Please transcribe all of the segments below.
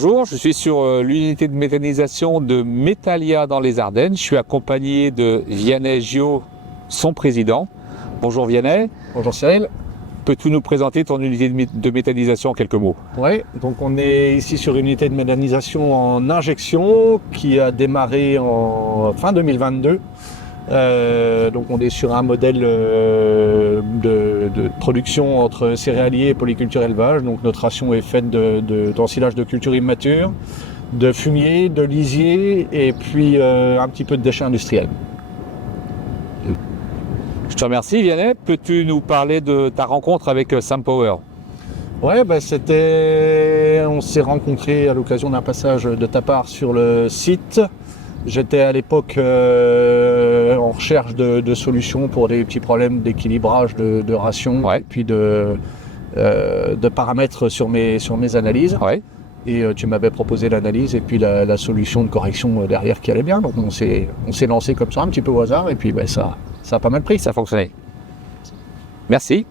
Bonjour, je suis sur l'unité de méthanisation de Metalia dans les Ardennes. Je suis accompagné de Vianney Gio, son président. Bonjour Vianney. Bonjour Cyril. Peux-tu nous présenter ton unité de méthanisation en quelques mots? Oui, donc on est ici sur une unité de méthanisation en injection qui a démarré en fin 2022. Donc on est sur un modèle de production entre céréaliers et polyculture élevage. Donc notre ration est faite d'ensilage de cultures immatures, de fumier, de lisier et puis un petit peu de déchets industriels. Je te remercie Vianney. Peux-tu nous parler de ta rencontre avec SunPower? Ouais, on s'est rencontrés à l'occasion d'un passage de ta part sur le site. J'étais à l'époque en recherche de solutions pour des petits problèmes d'équilibrage de ration, Ouais. et puis de paramètres sur mes analyses. Ouais. Et tu m'avais proposé l'analyse et puis la solution de correction derrière qui allait bien. Donc on s'est lancé comme ça un petit peu au hasard et puis ça a pas mal pris. Ça a fonctionné. Merci.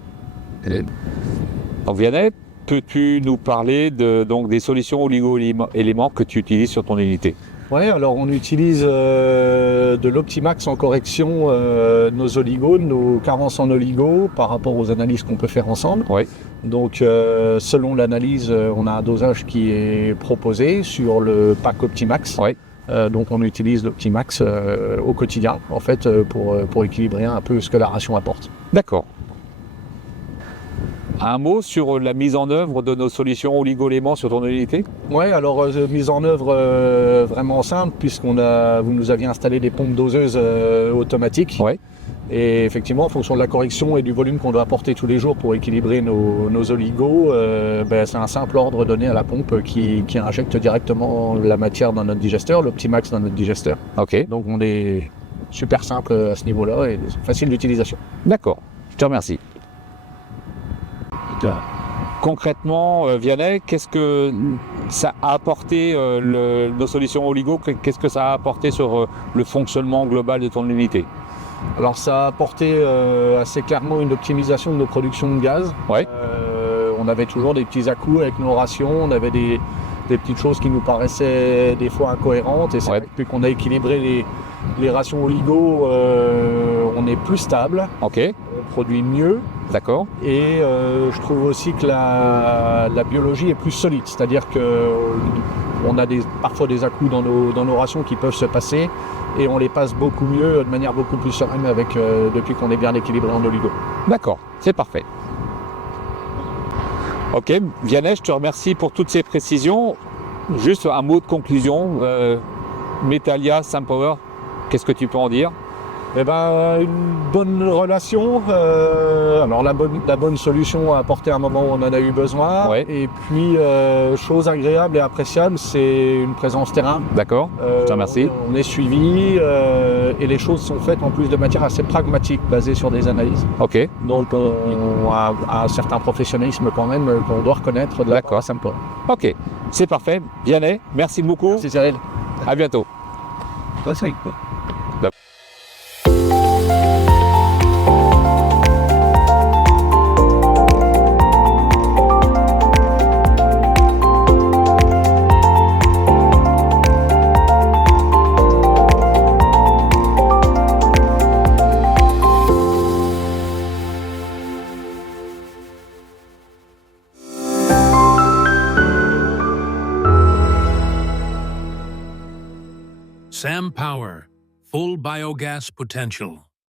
Donc Vianney, peux-tu nous parler des solutions oligo-éléments que tu utilises sur ton unité? Ouais, alors on utilise de l'Optimax en correction nos oligos, nos carences en oligos par rapport aux analyses qu'on peut faire ensemble. Oui. Donc selon l'analyse, on a un dosage qui est proposé sur le pack Optimax. Oui. Donc on utilise l'Optimax au quotidien en fait pour équilibrer un peu ce que la ration apporte. D'accord. Un mot sur la mise en œuvre de nos solutions oligo-éléments sur ton unité? Ouais, alors mise en œuvre vraiment simple puisqu'vous nous aviez installé des pompes doseuses automatiques. Oui. Et effectivement, en fonction de la correction et du volume qu'on doit apporter tous les jours pour équilibrer nos oligos, c'est un simple ordre donné à la pompe qui injecte directement la matière dans notre digesteur, l'Optimax dans notre digesteur. Ok. Donc on est super simple à ce niveau-là et facile d'utilisation. D'accord. Je te remercie. Concrètement, Vianney, qu'est-ce que ça a apporté, nos solutions oligo, qu'est-ce que ça a apporté sur le fonctionnement global de ton unité? Alors ça a apporté assez clairement une optimisation de nos productions de gaz. Ouais. On avait toujours des petits à-coups avec nos rations, on avait des petites choses qui nous paraissaient des fois incohérentes et c'est vrai que depuis qu'on a équilibré les rations oligo, on est plus stable, Ok. on produit mieux. D'accord. Et je trouve aussi que la biologie est plus solide, c'est-à-dire qu'on a parfois des à-coups dans nos rations qui peuvent se passer et on les passe beaucoup mieux, de manière beaucoup plus sereine depuis qu'on est bien équilibré en oligo. D'accord, c'est parfait. Ok, Vianney, je te remercie pour toutes ces précisions. Juste un mot de conclusion. Metalia, SunPower, qu'est-ce que tu peux en dire? Une bonne relation, alors la bonne solution à apporter à un moment où on en a eu besoin. Ouais. Et puis, chose agréable et appréciable, c'est une présence terrain. D'accord, je te remercie. On est suivi et les choses sont faites en plus de manière assez pragmatique, basée sur des analyses. Ok, Donc on a un certain professionnalisme quand même qu'on doit reconnaître de la part de SunPower. ok, c'est parfait. Vianney, merci beaucoup. Merci Cyril. À bientôt. SunPower, full biogas potential.